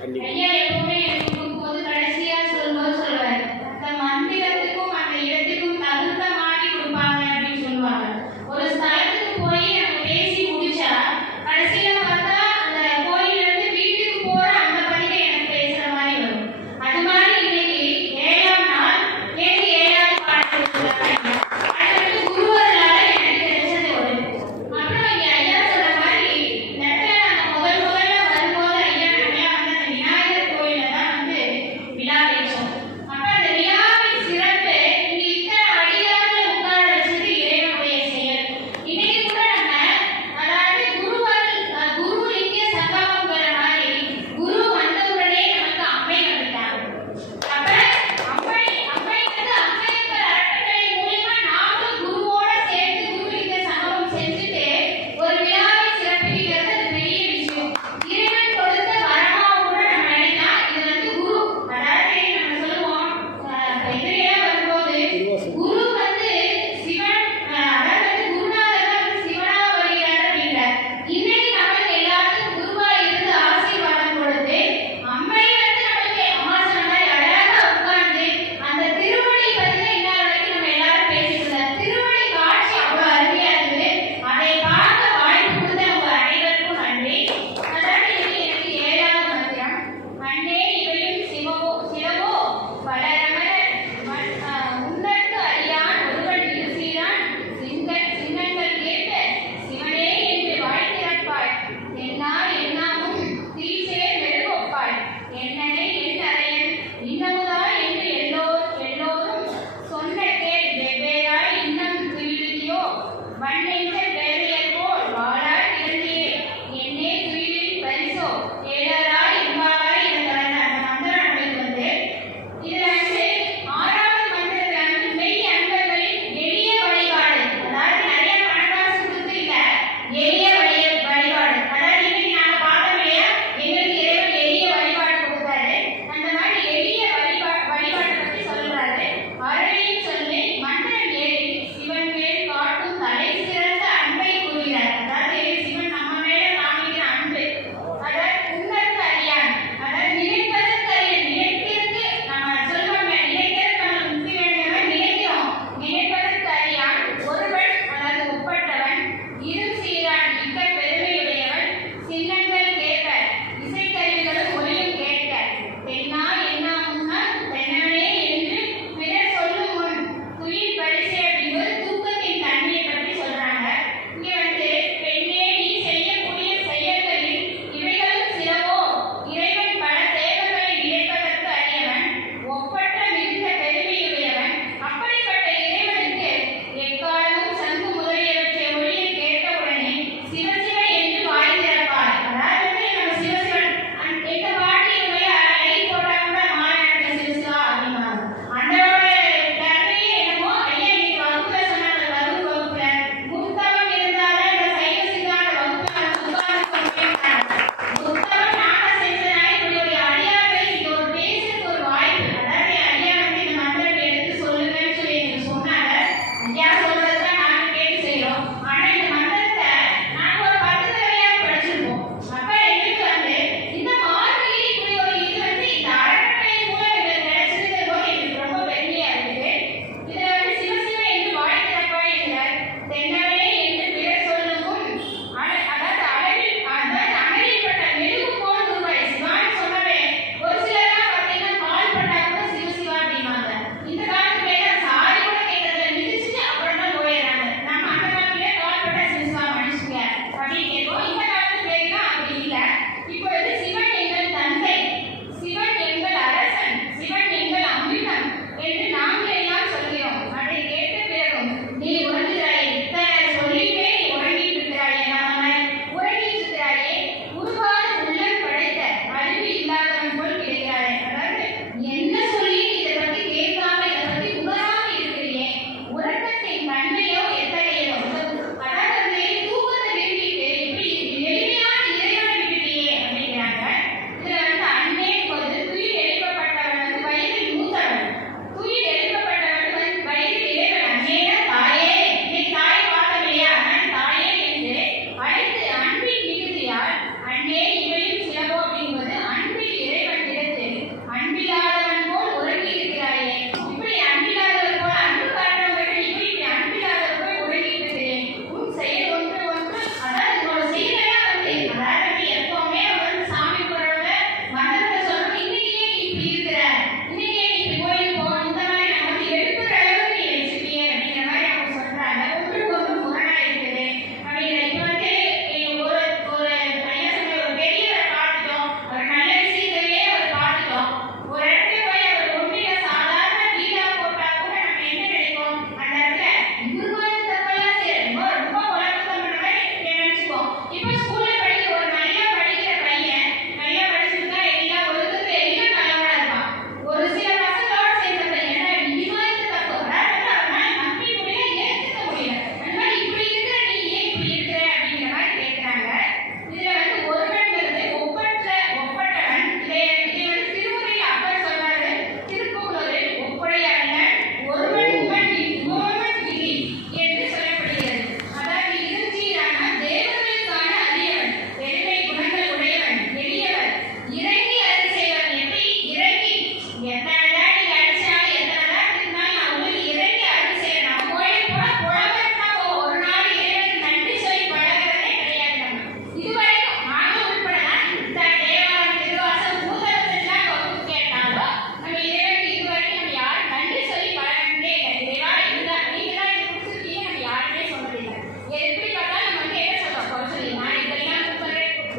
Cạnh.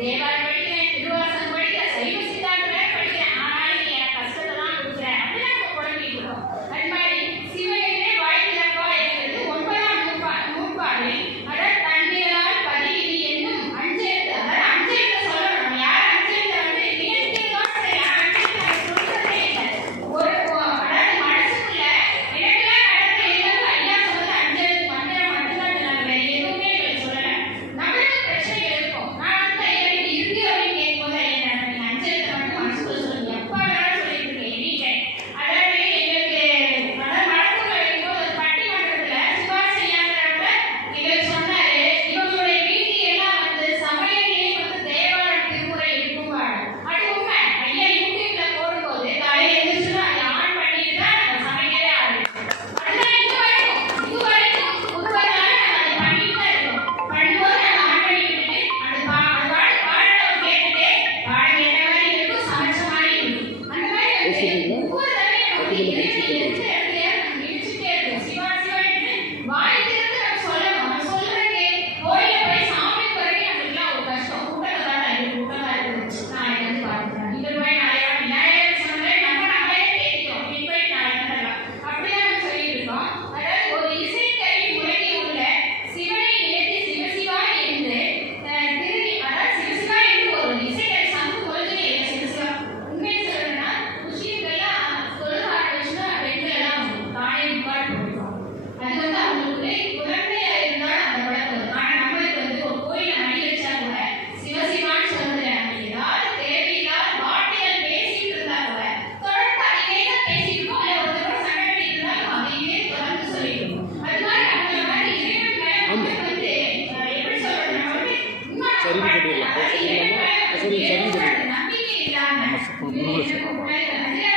Amén. இல்லாம நம்ம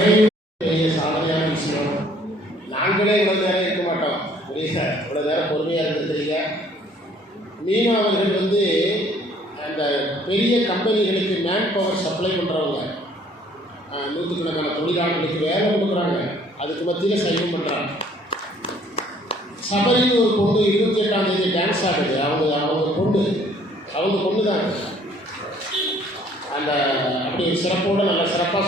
பெரிய சாதனையான விஷயம் நாங்களே இவ்வளோ நேரம் இருக்க மாட்டோம். புரியுதா? இவ்வளோ நேரம் பொறுமையாக இருந்திருக்கிறீங்க மீனா அவர்கள் வந்து அந்த பெரிய கம்பெனிகளுக்கு மேன் பவர் சப்ளை பண்ணுறவங்க நூற்றுக்கணக்கான தொழிலாளர்களுக்கு வேலை கொடுக்குறாங்க. அதுக்கு மத்தியில் சைவம் பண்ணுறாங்க சபரின்னு ஒரு பொண்ணு இருபத்தி எட்டாம் தேதி டான்ஸ் ஆகுது அவங்க அவங்க பொண்ணு. அவங்க பொண்ணு தான் அந்த அப்படி ஒரு சிறப்போடு நல்லா சிறப்பாக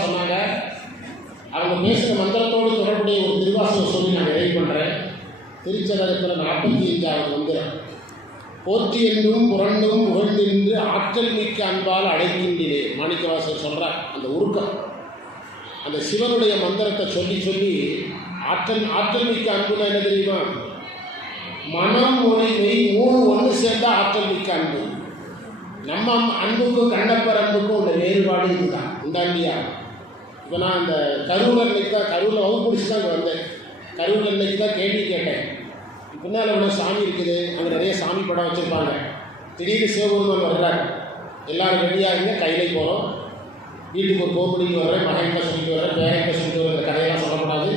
சொன்னாங்க பேசுகிற மந்திரத்தோடு தொடர்புடைய ஒரு திருவாசகம் சொல்லி நான் நிறைவு பண்ணுறேன் திருச்சரகத்தில் நாற்பத்தி ஐந்தாவது மந்திரம். போற்றி என்றும் புரண்டும் புகழ்ந்தின்று ஆற்றல் மிக்க அன்பால் அடைக்கின்றே மாணிக்கவாசர் சொல்கிறார் அந்த உருக்கம். அந்த சிவனுடைய மந்திரத்தை சொல்லி சொல்லி ஆற்றல் ஆற்றல் மிக்க அன்புனா என்ன தெரியுமா? மனம் மொழி மெய் மூணு ஒன்று சேர்ந்தால் ஆற்றல் மிக்க அன்பு. நம்ம அன்புக்கும் கண்ணப்பர் அன்புக்கும் உள்ள வேறுபாடு இதுதான். உண்டாண்டியா? இப்போ நான் அந்த கரூர் இன்னைக்கு தான் கரூரில் வகுப்பு பிடிச்சி தான் இங்கே வந்தேன். கரூரில் இன்னைக்கு தான் கேள்வி கேட்டேன். பின்னால் உள்ள சாமி இருக்குது அங்கே நிறைய சாமி படம் வச்சுருப்பாங்க. திடீர்னு சிவபெருமான் வர்றார். எல்லோரும் ரெடியாக இருங்க கையிலே போகிறோம் வீட்டுக்கு ஒரு கோபடிக்கு வர்றேன் மகன்கிட்ட சொல்லிட்டு வரேன் பேரன்கிட்ட சொல்லிட்டு வர்ற கதையெல்லாம் சொல்லக்கூடாது.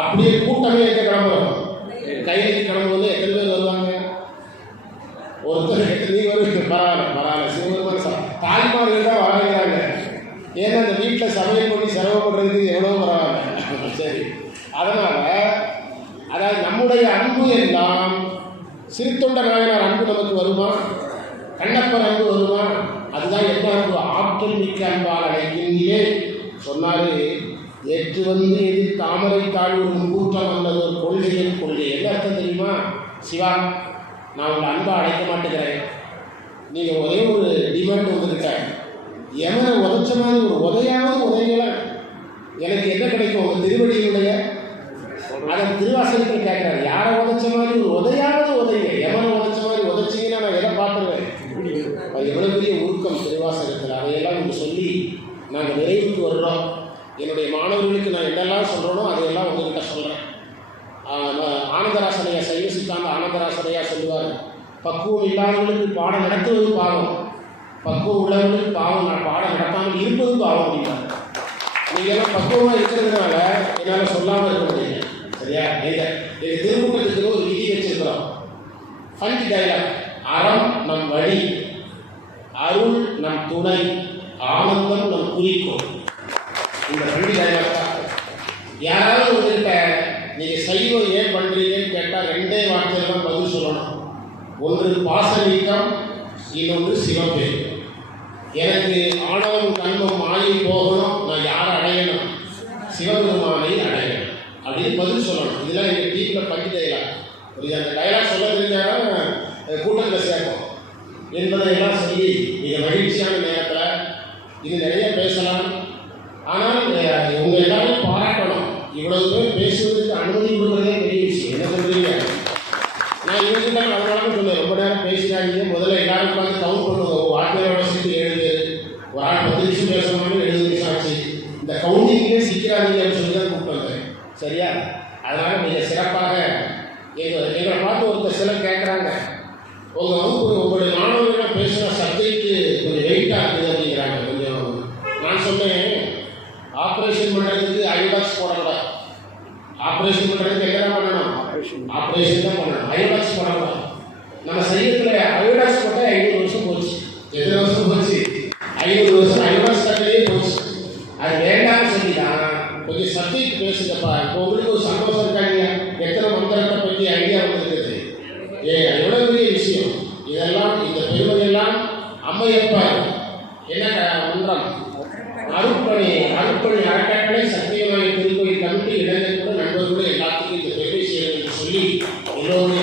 அப்படியே கூட்டமே எங்கே கிளம்புறோம்? கையிலைக்கு கிளம்பும்போது எத்தனை பேர் வருவாங்க ஒருத்தர் எட்டு நீ வருவீங்க பரவாயில்ல பரவாயில்ல சிவபெருமான் ச தாய்மார்கள் தான் வராங்கிறாங்க ஏன்னா அந்த வீட்டில் சமையல் பண்ணி சிரமப்படுறதுக்கு எவ்வளோ பரவாயில்ல. சரி. அதனால் அதாவது நம்முடைய அன்பு எல்லாம் சிறுத்தொண்ட நாயனார் அன்பு நமக்கு வருமா? கண்ணப்பர் அன்பு வருமா? அதுதான் என்ன அன்பு? ஆற்றல் மிக்க அன்பால் அடைக்கின்றே சொன்னாலே ஏற்று வந்து எது தாமரை தாழ்வுறும் கூட்டம் அல்லது ஒரு கொள்கையின் கொள்கை. என்ன அர்த்தம் தெரியுமா? சிவா நான் உங்களை அன்பை அடைக்க மாட்டேங்கிறேன். நீங்கள் ஒரே ஒரு டிமாண்ட் உங்ககிட்ட. எவனை உதச்ச மாதிரி ஒரு உதையாவது உதவியலாம் எனக்கு என்ன கிடைக்கும்? உங்கள் திருவடியினுடைய அதை திருவாசகத்தில் கேட்குறாரு. யாரை உதைச்ச மாதிரி ஒரு உதையாவது உதவிங்க எவனை உதைச்ச மாதிரி உதச்சிங்கன்னா நான் எதை பார்த்துருவேன்? அது எவ்வளோ பெரிய உருக்கம் திருவாசகத்தில். அதையெல்லாம் நீங்கள் சொல்லி நாங்கள் நிறைவுக்கு வர்றோம். என்னுடைய மாணவர்களுக்கு நான் என்னெல்லாம் சொல்கிறேனோ அதையெல்லாம் உங்ககிட்ட சொல்கிறேன் ஆனந்தராசனையா சைவ சித்தாந்த ஆனந்தராசனையா சொல்லுவார். பக்குவம் இல்லாதவர்களுக்கு பாடம் நடத்துவது பாவம். பக்குவம் உள்ளவர்கள் பாவம் நான் பாடம் நடத்தாமல் இருப்பது பாவம் அப்படின்னா. நீங்கள் எல்லாம் பக்குவமாக இருக்கிறதுனால என்னால் சொல்லாமல் இருக்க முடியுது சரியா? எங்க எங்கள் திருமுகத்துக்கு ஒரு விதி வச்சிருக்கிறோம். ஃபண்ட் டைலாக் அறம் நம் வழி. அருள் நம் துணை. ஆனந்தம் நம் குறிக்கோள். இந்த ரெண்டு டைலாக் தான். யாராவது உங்ககிட்ட நீங்கள் சைவம் ஏன் பண்ணுறீங்கன்னு கேட்டால் ரெண்டே வார்த்தையில் தான் பதில் சொல்லணும். ஒன்று பாசநீக்கம் இன்னொன்று சிவப்பேர் எனக்கு ஆணவம் கண்மம் மாயை போகணும். நான் யாரை அடையணும்? சிவபெருமானை அடையணும். அப்படின்னு பதில் சொல்லணும். இதெல்லாம் எங்கள் டீமில் பஞ்சு டைலாக் ஒரு அந்த டைலாக் சொல்ல தெரிஞ்சாலும் கூட்டத்தில் சேர்ப்போம். என்பதை எல்லாம் சொல்லி மிக மகிழ்ச்சியான நேரத்தில் இது நிறைய பேசலாம். ஆனால் உங்கள் உங்க எல்லாரும் பாராட்டணும். இவ்வளவு பேர் பேசுவதற்கு அனுமதி கொடுக்குறதே பெரிய விஷயம். என்ன சொல்றீங்க? நான் இவங்கிட்ட அதனால சொன்னேன். ரொம்ப நேரம் பேசினாங்க முதல்ல எல்லாரும் பார்த்து கவுண்ட் பண்ணுவோம் ஒரு வார்த்தையோட சேர்த்து ஒரு ஆள் பத்து நிமிஷம் பேசணும்னு எழுபது நிமிஷம் ஆச்சு. இந்த கவுண்டிங்லேயே சிக்கிறாதீங்க அப்படின்னு சொல்லி தான் கூப்பிட்டு வந்தேன் சரியா? அதனால மிக சிறப்பாக எங்கள் எங்களை பார்த்து ஒருத்தர் சிலர் கேட்குறாங்க உங்கள் வகுப்பு உங்களுடைய மாணவர்கள்லாம் பேசுகிற சப்ஜெக்ட் கொஞ்சம் வெயிட்டாக இருக்குது அப்படிங்கிறாங்க. கொஞ்சம் நான் சொன்னேன் ஆப்ரேஷன் பண்ணுறதுக்கு ஐடாக்ஸ் போடக்கூடாது. ஆப்ரேஷன் பண்ணுறதுக்கு என்ன பண்ணணும்? ஆப்ரேஷன் தான் பண்ணணும். ஐடாக்ஸ் போடக்கூடாது. நம்ம சையத்தில் ஐடாக்ஸ் போட்டால் எவ்வளோ பெரிய விஷயம். இதெல்லாம் இந்த பெருமையெல்லாம் அம்மையப்பார். என்ன க- மன்றம் அருட்பணி அருட்பணி அறக்கட்டளை சத்தியமான திருக்கோயில் கமிட்டி இளைஞர்கள் நண்பர்கள் எல்லாத்துக்கும் இந்த பெருமை செய்யணும் என்று சொல்லி எல்லோருடைய